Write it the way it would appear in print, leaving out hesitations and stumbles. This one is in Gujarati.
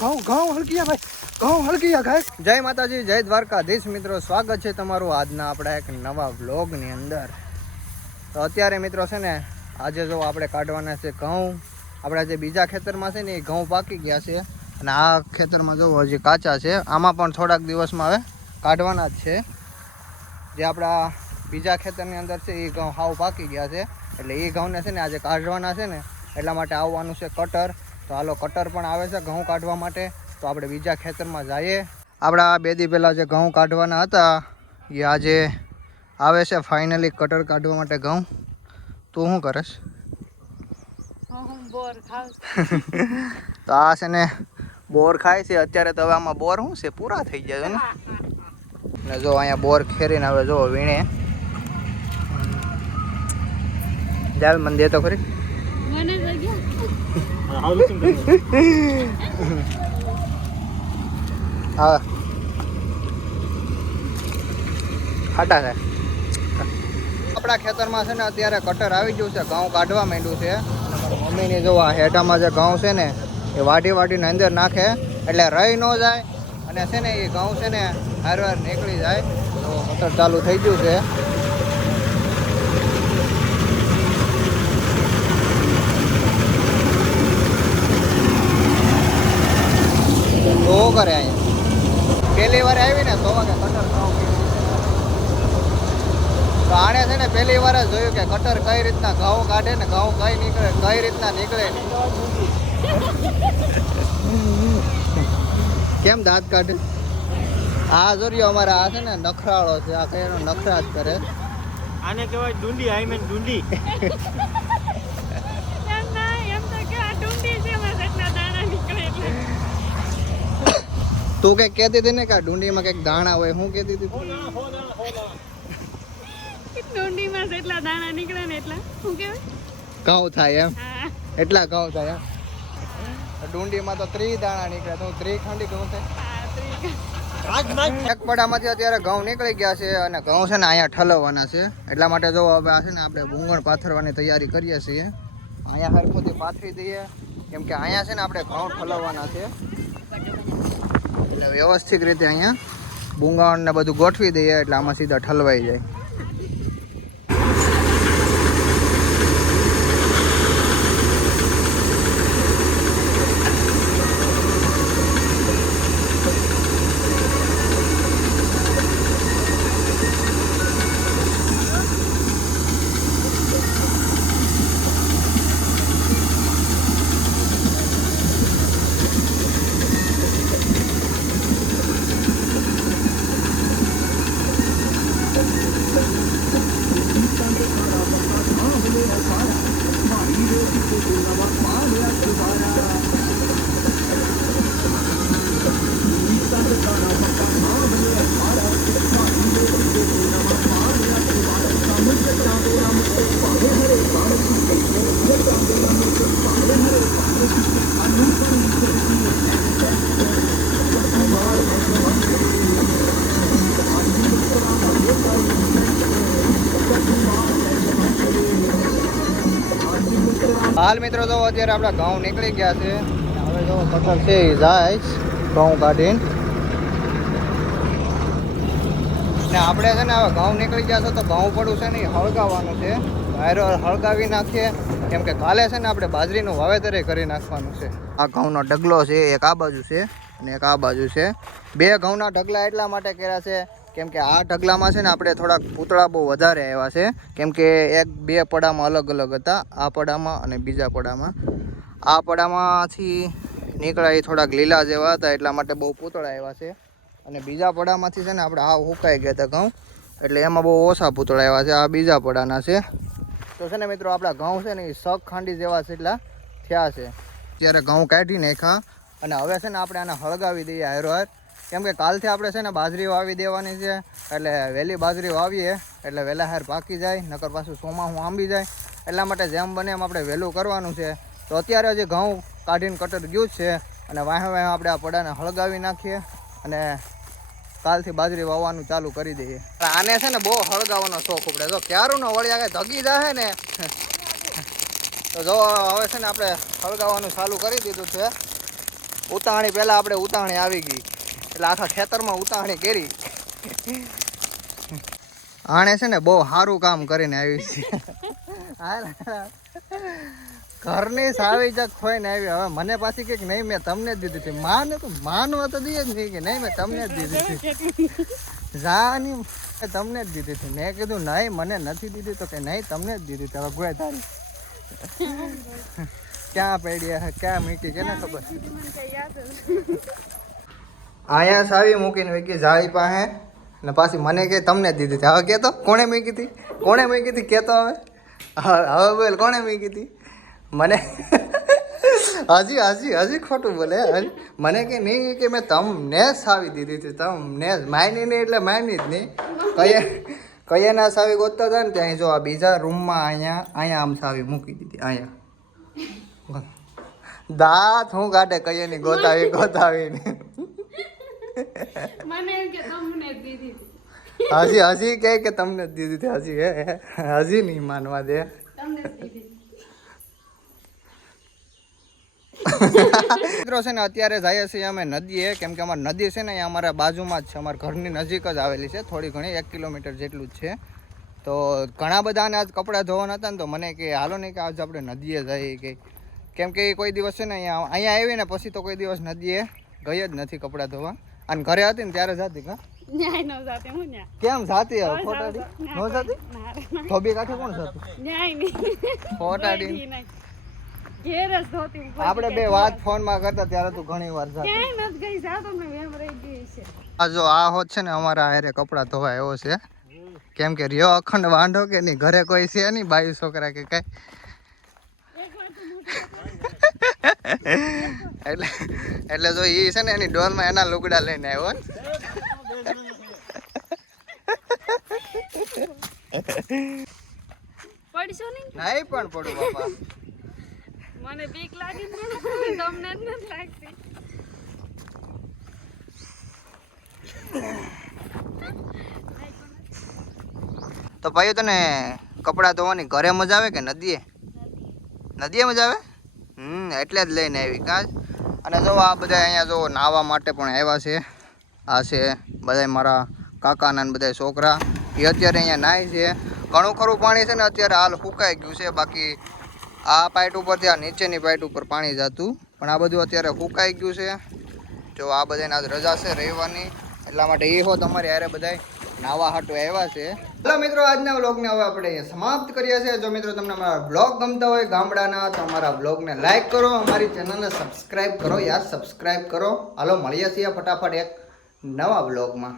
ઘઉં હલકીયા ભાઈ, ઘઉં હલકીયા ગાય. જય માતાજી, જય દ્વારકાધીશ મિત્રો, સ્વાગત છે તમારું આજના આપણા એક નવા વ્લોગની અંદર. તો અત્યારે મિત્રો છે ને, આજે જો આપણે કાઢવાના છે ઘઉં. આપણા જે બીજા ખેતરમાં છે ને એ ઘઉં પાકી ગયા છે, અને આ ખેતરમાં જો હજી કાચા છે. આમાં પણ થોડાક દિવસમાં હવે કાઢવાના જ છે. જે આપણા બીજા ખેતરની અંદર છે એ ઘઉં હાવ પાકી ગયા છે, એટલે એ ઘઉંને છે ને આજે કાઢવાના છે ને, એટલા માટે આવવાનું છે કટર. તો હાલો, કટર પણ આવે છે ઘઉં કાઢવા માટે. તો આપણે બીજા ખેતરમાં જઈએ. આપણા બે દી પહેલાં જે ઘઉં કાઢવાના હતા એ આજે આવે છે ફાઇનલી કટર કાઢવા માટે ઘઉં. તું શું કરીશ? તો આ છે ને બોર ખાય છે અત્યારે. તો હવે આમાં બોર શું છે, પૂરા થઈ જાય છે ને જો અહીંયા બોર ખેરીને હવે જો વીણે. ચાલ મને દે તો ખરી. હા, ખાટા છે. આપણા ખેતરમાં છે ને અત્યારે કટર આવી ગયું છે, ઘઉં કાઢવા માંડ્યું છે. મમ્મીની જો આ હેઠામાં જે ઘઉં છે ને એ વાટીને અંદર નાખે એટલે રહી ન જાય, અને છે ને એ ઘઉં છે ને હારવાર નીકળી જાય. તો કટર ચાલુ થઈ ગયું છે. તો કરે અહીંયા પહેલી વાર આવી ને તો વાગે કટર ઘઉં. તો આણે છે ને પહેલી વાર જ જોયું કે કટર કઈ રીતના ઘઉં કાઢે ને ઘઉં કઈ નીકળે, કઈ રીતના નીકળે. કેમ દાંત કાઢે? આ જોરિયો અમારા આ છે ને નખરાળો છે, આ કઈ નખરા જ કરે. આને કહેવાય ડુંડી. I mean ડુંડી. તું કઈક કહેતી હતી ને કે ડુંડીમાં કઈક દાણા હોય, શું કહેતી હતી? ડુંડીમાં જેટલા દાણા નીકળે ને એટલા શું કહેવાય ઘઉં થાય એમ. એટલા ઘઉં થાય એમ. ડુંડીમાં તો 3 દાણા નીકળે, તો 3 ખંડી ઘઉં થાય. એક પડામાંથી અત્યારે ઘઉં નીકળી ગયા છે, અને ઘઉં છે ને અહીંયા ઠલવવાના છે. એટલા માટે જો હવે આ છે ને આપણે ભૂંગણ પાથરવાની તૈયારી કરીએ છીએ. અહીંયા હરખુંથી પાથરી દઈએ, કેમ કે અહીંયા છે ને આપણે ઘઉં ઠલવવાના છે. એટલે વ્યવસ્થિત રીતે અહીંયા ભૂંગણ ને બધું ગોઠવી દઈએ, એટલે આમાં સીધા ઠલવાઈ જાય. હાલ મિત્રો તો અત્યારે આપણા ઘઉં નીકળી ગયા છે. હવે જો કટર છે એ જાય ઘઉં કાઢીને. ને આપણે છે ને હવે ઘઉં નીકળી ગયા છે તો ઘઉં પડું છે ને એ હળગાવવાનું છે. વાયરો હળગાવી નાખીએ, કેમ કે કાલે છે ને આપણે બાજરીનું વાવેતર કરી નાખવાનું છે. આ ઘઉંનો ઢગલો છે, એક આ બાજુ છે અને એક આ બાજુ છે. 2 ઘઉંના ઢગલા એટલા માટે કર્યા છે કેમ કે આ ઢગલામાં છે ને આપણે થોડાક પૂતળા બહુ વધારે આવ્યા છે, કેમ કે 1-2 પડામાં અલગ અલગ હતા. આ પડામાં અને બીજા પડામાં. આ પડામાંથી નીકળ્યા એ થોડાક લીલા જેવા હતા, એટલા માટે બહુ પૂતળા આવ્યા છે. અને બીજા પડામાંથી છે ને આપણે હાવ સુકાઈ ગયા હતા ઘઉં, એટલે એમાં બહુ ઓછા પૂતળા આવ્યા છે. આ બીજા પડાના છે. તો છે ને મિત્રો આપણા ઘઉં છે ને એ 6 ખાંડી જેવા એટલા થયા છે. ત્યારે ઘઉં કાઢી નાખ્યા, અને હવે છે ને આપણે આને હળગાવી દઈએ હારોહાર, કેમ કે કાલથી આપણે છે ને બાજરી વાવી દેવાની છે. એટલે વહેલી બાજરી વાવીએ એટલે વહેલા હાર પાકી જાય, નકર પાછું ચોમાસું આંબી જાય. એટલા માટે જેમ બને એમ આપણે વહેલું કરવાનું છે. તો અત્યારે હજી ઘઉં કાઢીને કટર ગયું જ છે, અને વાહે આપણે આ પડાને હળગાવી નાખીએ, અને કાલથી બાજરી વાવવાનું ચાલુ કરી દઈએ. આને છે ને બહુ હળગાવવાનો શોખ ઉપડે. જો ક્યારું નો વળી આગળ ધગી જાય ને તો જો હવે છે ને આપણે હળગાવવાનું ચાલુ કરી દીધું છે. ઉતાવળી પહેલાં આપણે ઉતાવળી આવી ગઈ એટલે આખા ખેતરમાં ઉતાવળી કરી. આણે છે ને બહુ સારું કામ કરીને આવી છે. ઘરની સાવી જક ખોઈને આવી. હવે મને પાછી કે નહીં મેં તમને જ દીધી હતી. માને તો માનવા તો દઈએ જ નહીં કે નહીં મેં તમને જ દીધી હતી. જાની તમને જ દીધી હતી. મેં કીધું નહીં મને નથી દીધી તો કે નહીં તમને જ દીધી હતી. હવે ગોય તારી ક્યાં પડ્યા ક્યાં મૂકી કેને ખબર. અહીંયા સાવી મૂકીને મૂકી જાળી પાસે ને પાછી મને કે તમને જ દીધી હતી. હવે કહેતો કોણે મૂકી હતી કોણે મૂકી હતી કહેતો હવે હવે બોલ કોણે મૂકી હતી. મને હજી ખોટું બોલે. મને કે નહીં કે મેં તમને જ સાવી દીધી હતી. તમને જ માયની નહીં એટલે માયની જ નહીં. કયા ના સાવી ગોતતા હતા ને ત્યાં જો આ બીજા રૂમમાં અહીંયા આમ સાવી મૂકી દીધી. અહીંયા દાંત હું કાઢે કયાની ગોતાવીને મને એમ કે તમને જ દીધી હજી કે તમને જ દીધી હતી. હજી નહીં માનવા દે. તમને જ દીધી મિત્રો છે ને અત્યારે જઈએ છીએ અમે નદીએ. કેમ કે અમારી નદી છે ને અહીંયા અમારા બાજુમાં જ છે. અમારા ઘરની નજીક જ આવેલી છે. થોડી ઘણી 1 કિલોમીટર જેટલું જ છે. તો ઘણા બધાને આજ કપડાં ધોવાના હતા ને તો મને કે હાલો નહીં કે આજ આપણે નદીએ જઈએ કે. કેમ કે કોઈ દિવસ છે ને અહીંયા આવી ને પછી તો કોઈ દિવસ નદીએ ગઈ જ નથી કપડાં ધોવા. અને ઘરે હતી ને ત્યારે જાતી કા ન્યાય નો જાતે હું ન્યા કેમ જાતી હવે ફોટાડી નો જાતી ધોબી કાંઠે કોણ જાતું ન્યાય નહીં ફોટાડી ઘેર જ ધોતી આપણે બે વાત ફોનમાં કરતા ત્યારે તું ઘણી વાર જાતી. ક્યાંય નથી ગઈ જા તમને એમ રહી ગઈ છે. આ જો આ હોત છે ને અમારા હારે કપડાં ધોવા એવો છે. કેમ કે રહ્યો અખંડ વાંઢો કે નહીં ઘરે કોઈ છે નહીં બાયું છોકરા કે કઈ. એટલે જો એ છે ને એની ડોલમાં એના લુગડા લઈને આવ્યો. પડશો નહીં નહીં પણ પડું બાપા. મને બીક લાગી તમને જ નથી લાગતી. તો ભાઈ તને કપડાં ધોવાની ઘરે મજા આવે કે નદીએ મજા આવે. એટલે જ લઈને આવી કાજ. અને જો આ બધા અહીંયા જો નાહવા માટે પણ આવ્યા છે. આ છે બધા મારા કાકાના ને બધા છોકરા એ અત્યારે અહીંયા નાય છે. ઘણું ખરું પાણી છે ને અત્યારે હાલ સુકાઈ ગયું છે. બાકી આ પાઇટ ઉપરથી આ નીચેની પાઇટ ઉપર પાણી જતું પણ આ બધું અત્યારે સુકાઈ ગયું છે. જો આ બધાને આજ રજા છે રવિવારની એટલા માટે એ હો તમારે યારે બધા નાવા હાટું આવ્યા છે. ચાલો મિત્રો આજના વ્લોગને હવે આપણે અહીંયા સમાપ્ત કરીએ છીએ. જો મિત્રો તમને અમારા વ્લોગ ગમતા હોય ગામડાના તો અમારા વ્લોગને લાઈક કરો. અમારી ચેનલને સબસ્ક્રાઈબ કરો યાર સબસ્ક્રાઈબ કરો. હાલો મળીએ છીએ ફટાફટ એક નવા વ્લોગમાં.